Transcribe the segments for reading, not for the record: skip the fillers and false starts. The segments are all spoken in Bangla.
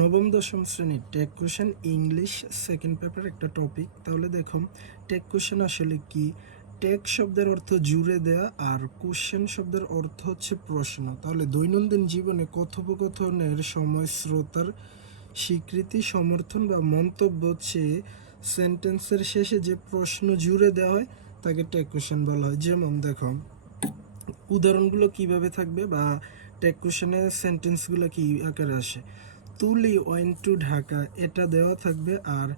নবম দশম শ্রেণীর tag question English second paper একটা টপিক। তাহলে দেখো টেক কোশ্চেন আসলে কি। টেক শব্দের অর্থ জুড়ে দেয়া, আর কোশ্চেন শব্দের অর্থ হচ্ছে প্রশ্ন। তাহলে দৈনন্দিন জীবনে কথোপকথনের সময় শ্রোতার স্বীকৃতি, সমর্থন বা মন্তব্য চেয়ে সেন্টেন্সের শেষে যে প্রশ্ন জুড়ে দেওয়া হয় তাকে টেক কোশ্চেন বলা হয়। যেমন দেখো উদাহরণগুলো কিভাবে থাকবে বা টেক কোশ্চেনের সেন্টেন্সগুলো কি আকারে আসে। তুলি ওয়েন্ট টু ঢাকা, এটা দেওয়া থাকবে, আর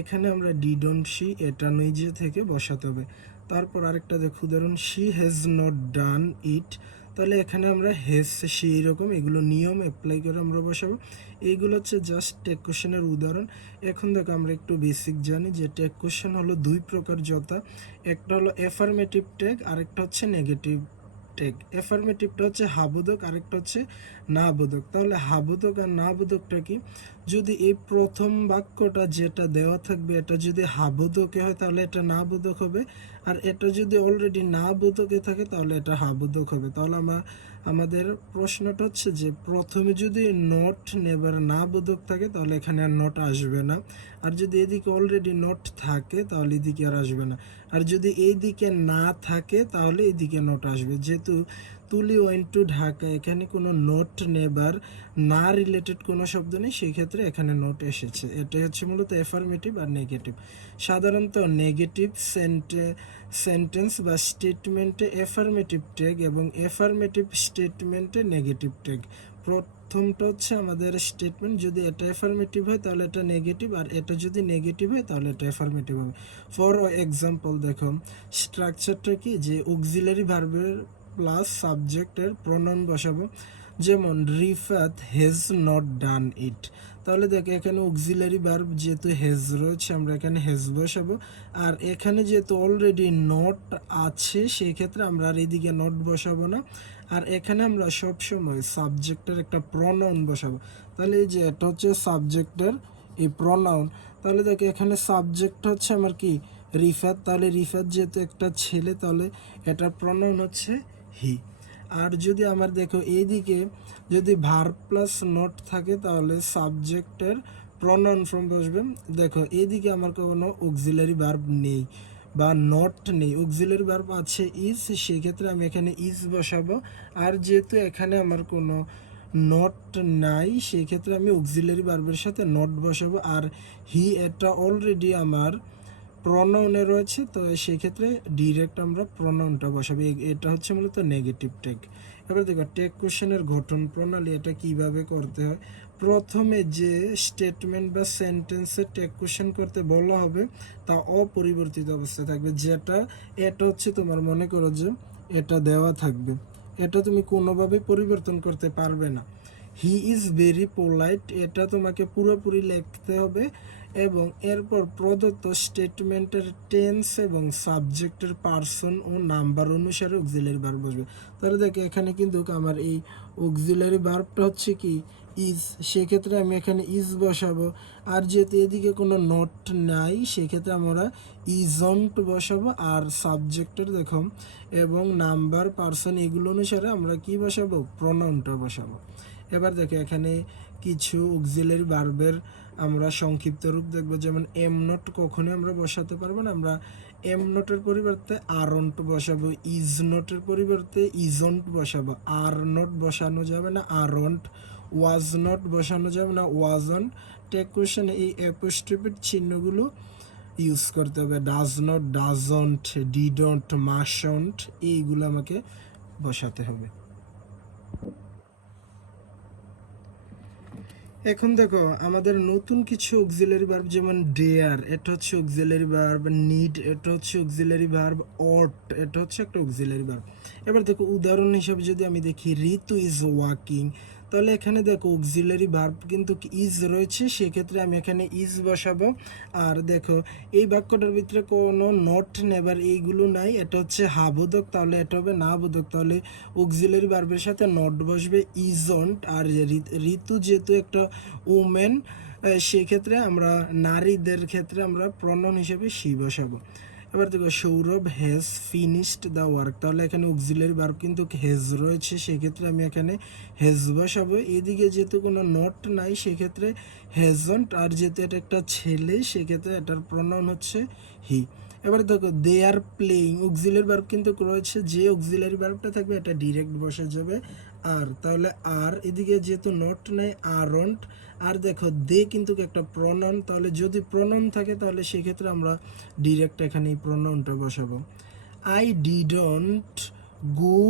এখানে আমরা ডিডন্ট শি এটা নিজে থেকে বসাতে হবে। তারপর আরেকটা দেখো উদাহরণ, শি হ্যাজ নট ডান ইট, তাহলে এখানে আমরা হ্যাজ শি এরকম এগুলো নিয়ম অ্যাপ্লাই করে আমরা বসাবো। এইগুলো হচ্ছে জাস্ট টেক কোশ্চেনের উদাহরণ। এখন দেখো আমরা একটু বেসিক জানি যে টেক কোশ্চেন হলো দুই প্রকার, যথা একটা হলো অ্যাফার্মেটিভ টেক, আরেকটা হচ্ছে নেগেটিভ টেক। অ্যাফার্মেটিভটা হচ্ছে হাবোধক, আরেকটা হচ্ছে না বোধক। তাহলে হাবোধক আর না বোধকটা কি, যদি এই প্রথম বাক্যটা যেটা দেওয়া থাকবে এটা যদি হাবোধকে হয় তাহলে এটা না বোধক হবে, আর এটা যদি অলরেডি না বোধকে থাকে তাহলে এটা হাবোধক হবে। তাহলে আমাদের প্রশ্নটা হচ্ছে যে প্রথমে যদি নট নেবার না বোধক থাকে তাহলে এখানে আর নট আসবে না, আর যদি এদিকে অলরেডি নট থাকে তাহলে এদিকে আর আসবে না, আর যদি এইদিকে না থাকে তাহলে এদিকে নট আসবে। যেহেতু তুলি ওয়েন্ট টু ঢাকা, এখানে কোনো নোট নেবার না রিলেটেড কোনো শব্দ নেই, সেই ক্ষেত্রে এখানে নোট এসেছে। এটাই হচ্ছে মূলত অ্যাফার্মেটিভ আর নেগেটিভ। সাধারণত নেগেটিভ সেন্টেন্স বা স্টেটমেন্টে অ্যাফার্মেটিভ ট্যাগ এবং অ্যাফার্মেটিভ স্টেটমেন্টে নেগেটিভ ট্যাগ। প্রথমটা হচ্ছে আমাদের স্টেটমেন্ট, যদি এটা অ্যাফার্মেটিভ হয় তাহলে এটা নেগেটিভ, আর এটা যদি নেগেটিভ হয় তাহলে এটা অ্যাফার্মেটিভ হবে। ফর এক্সাম্পল দেখো স্ট্রাকচারটা কি, যে অক্সিলারি ভার্বের প্লাস সাবজেক্টের প্রনাউন বসাবো। যেমন রিফাত হ্যাজ নট ডান ইট, তাহলে দেখো এখানে অক্সিলারি ভার্ব যেহেতু হ্যাজ রয়েছে আমরা এখানে হ্যাজ বসাবো, আর এখানে যেহেতু অলরেডি নট আছে সেই ক্ষেত্রে আমরা আর এদিকে নট বসাবো না, আর এখানে আমরা সবসময় সাবজেক্টের একটা প্রনাউন বসাবো। তাহলে এই যে এটা হচ্ছে সাবজেক্টের এই প্রনাউন, তাহলে দেখো এখানে সাবজেক্ট হচ্ছে আমার কি রিফাত, তাহলে রিফাত যেহেতু একটা ছেলে তাহলে এটার প্রনাউন হচ্ছে হি। আর যদি আমার দেখো এইদিকে যদি ভার্ব প্লাস নট থাকে তাহলে সাবজেক্টের প্রনাউন ফর্ম বসবে। দেখো এইদিকে আমার কোনো অক্সিলারি ভার্ব নেই বা নট নেই, অক্সিলারি ভার্ব আছে ইজ, সেক্ষেত্রে আমি এখানে ইজ বসাবো। আর যেহেতু এখানে আমার কোনো নট নাই সেই ক্ষেত্রে আমি অক্সিলারি ভার্বের সাথে নট বসাবো, আর হি এটা অলরেডি আমার প্রনাউনে রয়েছে, তো সেই ক্ষেত্রে ডিরেক্ট আমরা প্রনাউনটা বসাবো। এটা হচ্ছে মূলত নেগেটিভ টেক। এবার দেখো টেক কোশ্চেনের গঠন প্রণালী, এটা কিভাবে করতে হয়। প্রথমে যে স্টেটমেন্ট বা সেন্টেন্সে টেক কোশ্চেন করতে বলা হবে তা অপরিবর্তিত অবস্থায় থাকবে, যেটা এটা হচ্ছে তোমার মনে করো যে এটা দেওয়া থাকবে, এটা তুমি কোনোভাবেই পরিবর্তন করতে পারবে না। হি ইজ ভেরি পোলাইট, এটা তোমাকে পুরোপুরি লিখতে হবে, এবং এরপর প্রদত্ত স্টেটমেন্টের টেন্স এবং সাবজেক্টের পার্সন ও নাম্বার অনুসারে অক্সিলারি ভার্ব বসবে। তাহলে দেখো এখানে কিন্তু আমার এই অক্সিলারি ভার্বটা হচ্ছে কি ইজ, সেক্ষেত্রে আমি এখানে ইজ বসাবো, আর যেহেতু এদিকে কোনো নট নাই সেক্ষেত্রে আমরা ইজন্ট বসাবো, আর সাবজেক্টের দেখো এবং নাম্বার পার্সন এগুলো অনুসারে আমরা কি বসাবো, প্রনাউনটা বসাবো। এবার দেখো এখানে কিছু অক্সিলারি ভার্বের আমরা সংক্ষিপ্ত রূপ দেখব, যেমন এম নট কখনোই আমরা বসাতে পারবো না, আমরা এম নটের পরিবর্তে আরন্ট বসাবো, ইজ নটের পরিবর্তে ইজন্ট বসাবো, আর নট বসানো যাবে না আরন্ট, ওয়াজ নট বসানো যাবে না ওয়াজন্ট। টেক কোশ্চেনে এই অ্যাপোস্ট্রোফির চিহ্নগুলো ইউজ করতে হবে, ডাজ নট, ডাজন্ট, ডিডন্ট, মাশন্ট, এইগুলো আমাকে বসাতে হবে। এখন দেখো আমাদের নতুন কিছু অক্সিলারি ভার্ব, যেমন ডেয়ার এটা হচ্ছে অক্সিলারি ভার্ব, নিড এটা হচ্ছে অক্সিলারি ভার্ব, অট এটা হচ্ছে একটা অক্সিলারি ভার্ব। এবার দেখো উদাহরণ হিসাবে যদি আমি দেখি ঋতু ইজ ওয়াকিং, তাহলে এখানে দেখো অক্সিলারি ভার্ব কিন্তু ইজ রয়েছে, সেক্ষেত্রে আমি এখানে ইজ বসাবো। আর দেখো এই বাক্যটার ভিতরে কোনো নট নেবার এইগুলো নাই, এটা হচ্ছে হাবোধক, তাহলে এটা হবে না বোধক, তাহলে অক্সিলারি ভার্বের সাথে নট বসবে ইজন্ট। আর ঋতু যেহেতু একটা উমেন, সেক্ষেত্রে আমরা নারীদের ক্ষেত্রে আমরা প্রনাউন হিসেবে শি বসাবো। এবার দেখো Sourav has finished the work, তাহলে এখানে অক্সিলারি ভার্ব কিন্তু হ্যাজ রয়েছে, সেক্ষেত্রে আমি এখানে হ্যাজ বসাবো। এদিকে যেহেতু কোনো নট নাই সেক্ষেত্রে হ্যাজন্ট, আর যেহেতু এটা একটা ছেলে সেক্ষেত্রে এটার প্রনাউন হচ্ছে হি। এবার দেখো দে আর প্লেয়িং, অক্সিলারি ভার্ব কিন্তু রয়েছে, যে অক্সিলারি ভার্বটা থাকবে এটা ডিরেক্ট বসে যাবে আর, তাহলে আর এদিকে যেহেতু নট নাই আরন্ট। আর দেখো দে কিন্তু একটা প্রনাউন, তাহলে যদি প্রনাউন থাকে তাহলে সেক্ষেত্রে আমরা ডিরেক্ট এখানে এই প্রনাউনটা বসাবো। আই ডিডন্ট গো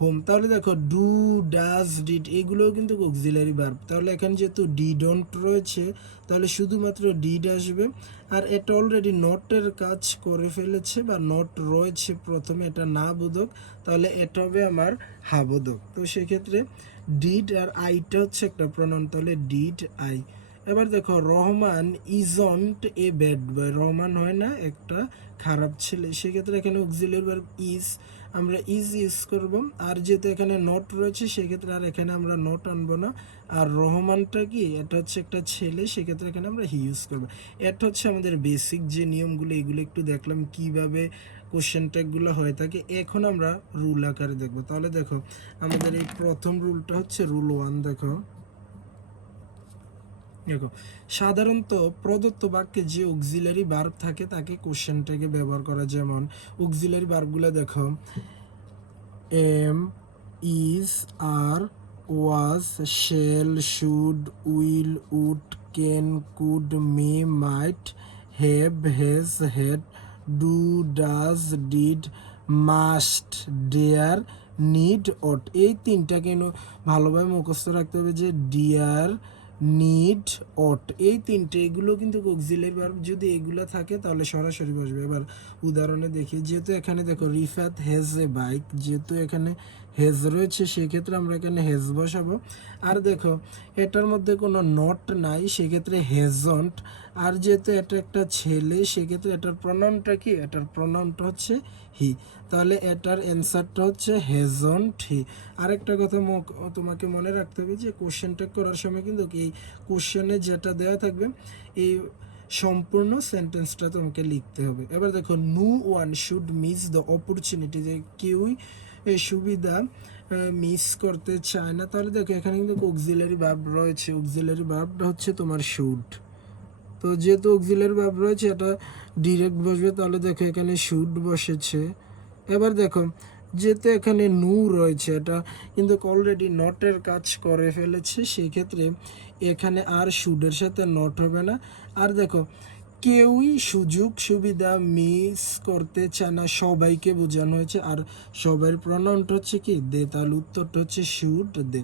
হোম, তাহলে দেখো ডু ডাজ ডিড এগুলোও কিন্তু অক্সিলারি ভার্ব, তাহলে এখানে যেহেতু ডিডন্ট রয়েছে তাহলে শুধুমাত্র ডিড আসবে। আর এটা অলরেডি নটের কাজ করে ফেলেছে বা নট রয়েছে প্রথমে, এটা না বোধক, তাহলে এটা হবে আমার হাবোধক। তো সেক্ষেত্রে ডিড আর আইটা হচ্ছে একটা প্রনাউন, তাহলে ডিড আই। এবার দেখো Rahman isn't a bad boy, Rahman হয় না একটা খারাপ ছেলে, সেক্ষেত্রে এখানে অক্সিলারি ভার্ব ইজ, আমরা ইজ ইউজ করব। আর যেহেতু এখানে নট রয়েছে সেক্ষেত্রে আর এখানে আমরা নট আনবো না। আর রহমানটা কি, এটা হচ্ছে একটা ছেলে, সেক্ষেত্রে এখানে আমরা হি ইউজ করবো। এটা হচ্ছে আমাদের বেসিক যে নিয়মগুলো, এগুলো একটু দেখলাম কিভাবে কোশ্চেন ট্যাগগুলো হয়ে থাকে। এখন আমরা রুল আকারে দেখবো। তাহলে দেখো আমাদের এই প্রথম রুলটা হচ্ছে রুল 1। দেখো দেখো সাধারণত প্রদত্ত বাক্যে যে অক্সিলারি ভার্ব থাকে তাকে কোশ্চেন ট্যাগে ব্যবহার করা, যেমন অক্সিলারি ভার্বগুলো দেখো am, is, are, was, shall, should, will, would, can, could, may, might, have, has, had, do, does, did, must, dare, need, ought. এই তিনটা কেন ভালোভাবে মুখস্থ রাখতে হবে যে ডিয়ার, নিড, অট, এই তিনটে এগুলো কিন্তু অক্সিলারি ভার্ব, যদি এগুলো থাকে তাহলে সরাসরি বসবে। এবার উদাহরণে দেখি, যেহেতু এখানে দেখো রিফাত হ্যাজ এ বাইক, যেহেতু এখানে হেজ রয়েছে সেক্ষেত্রে আমরা এখানে হেজ বসাবো। আর দেখো এটার মধ্যে কোনো নট নাই সেক্ষেত্রে হেজন্ট, আর যেহেতু এটা একটা ছেলে সেক্ষেত্রে এটার প্রনাউনটা কি, এটার প্রনাউনটা হচ্ছে হি, তাহলে এটার অ্যান্সারটা হচ্ছে হেজন্ট হি। আরেকটা কথা তোমাকে মনে রাখতে হবে যে কোশ্চেনটা করার সময় কিন্তু এই কোশ্চেনে যেটা দেওয়া থাকবে এই সম্পূর্ণ সেন্টেন্সটা তোমাকে লিখতে হবে। এবার দেখো no one should miss the opportunity, যে কেউই এই সুবিধা মিস করতে চায় না। তাহলে দেখো এখানে কিন্তু অক্সিলারি ভার্ব রয়েছে, অক্সিলারি ভার্বটা হচ্ছে তোমার শুড, তো যেহেতু অক্সিলারি ভার্ব রয়েছে এটা ডিরেক্ট বসবে, তাহলে দেখো এখানে শুড বসেছে। এবার দেখো যেহেতু এখানে নু রয়েছে এটা কিন্তু অলরেডি নটের কাজ করে ফেলেছে, সেক্ষেত্রে এখানে আর শুডের সাথে নট হবে না। আর দেখো কেউই সুযোগ সুবিধা মিস করতে চায় না, সবাইকে বোঝানো হয়েছে, আর সবার প্রনাউনটা হচ্ছে কি দে, তাহলে উত্তরটা হচ্ছে শুড দে।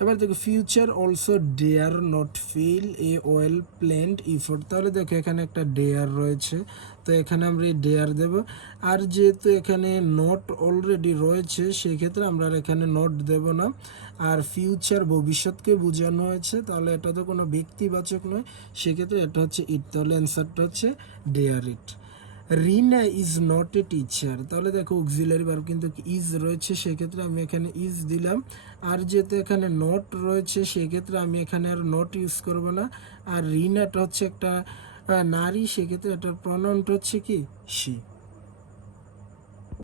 এবার দেখো future also dare not feel a well planned effort, তাহলে দেখো এখানে একটা ডেয়ার রয়েছে, তো এখানে আমরা এই ডেয়ার দেব। আর যেহেতু এখানে নট অলরেডি রয়েছে সেক্ষেত্রে আমরা আর এখানে নট দেব না। আর ফিউচার ভবিষ্যৎকে বোঝানো হয়েছে, তাহলে এটা তো কোনো ব্যক্তিবাচক নয়, সেক্ষেত্রে এটা হচ্ছে ইট, তাহলে অ্যান্সারটা হচ্ছে dare it. Rina is not a teacher, তাহলে দেখো অক্সিলারি ভার্ব কিন্তু ইজ রয়েছে সেক্ষেত্রে আমি এখানে ইজ দিলাম। আর যেহেতু এখানে নট রয়েছে সেক্ষেত্রে আমি এখানে আর নট ইউজ করব না। আর রিনাটা হচ্ছে একটা নারী, সেক্ষেত্রে এটার প্রনাউনটা হচ্ছে কি শি।